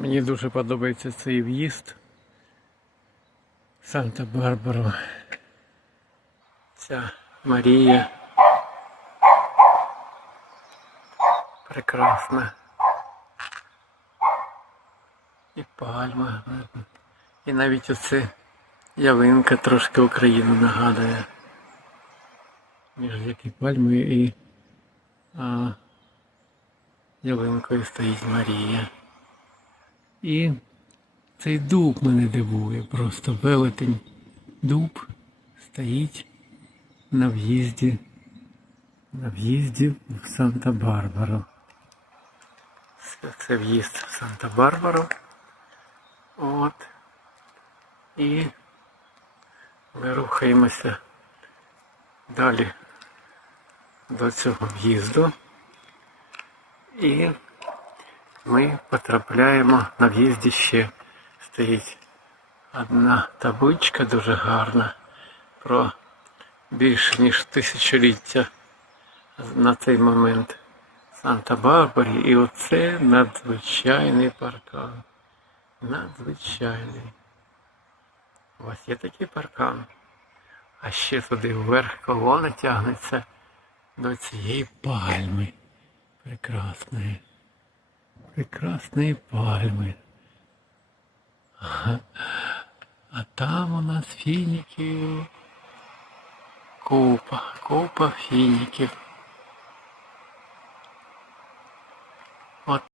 Мені дуже подобається цей в'їзд. Санта-Барбару. Ця Марія. Прекрасна. І пальма. І навіть оце ялинка трошки Україну нагадує. Між які пальмою і а, ялинкою стоїть Марія. І цей дуб мене дивує, просто велетень. Дуб стоїть на в'їзді, на в'їзді в Санта-Барбару. Це, в'їзд в Санта-Барбару. От. І ми рухаємося далі до цього в'їзду. І ми потрапляємо на в'їзді ще стоїть одна табличка дуже гарна про більше ніж тисячоліття на цей момент Санта-Барбарі. І оце надзвичайний паркан. Надзвичайний. У вас є такий паркан. А ще туди вверх колона тягнеться до цієї пальми. Прекрасної. Прекрасної пальми. Ага. А там у нас фініків. Купа, купа фініків.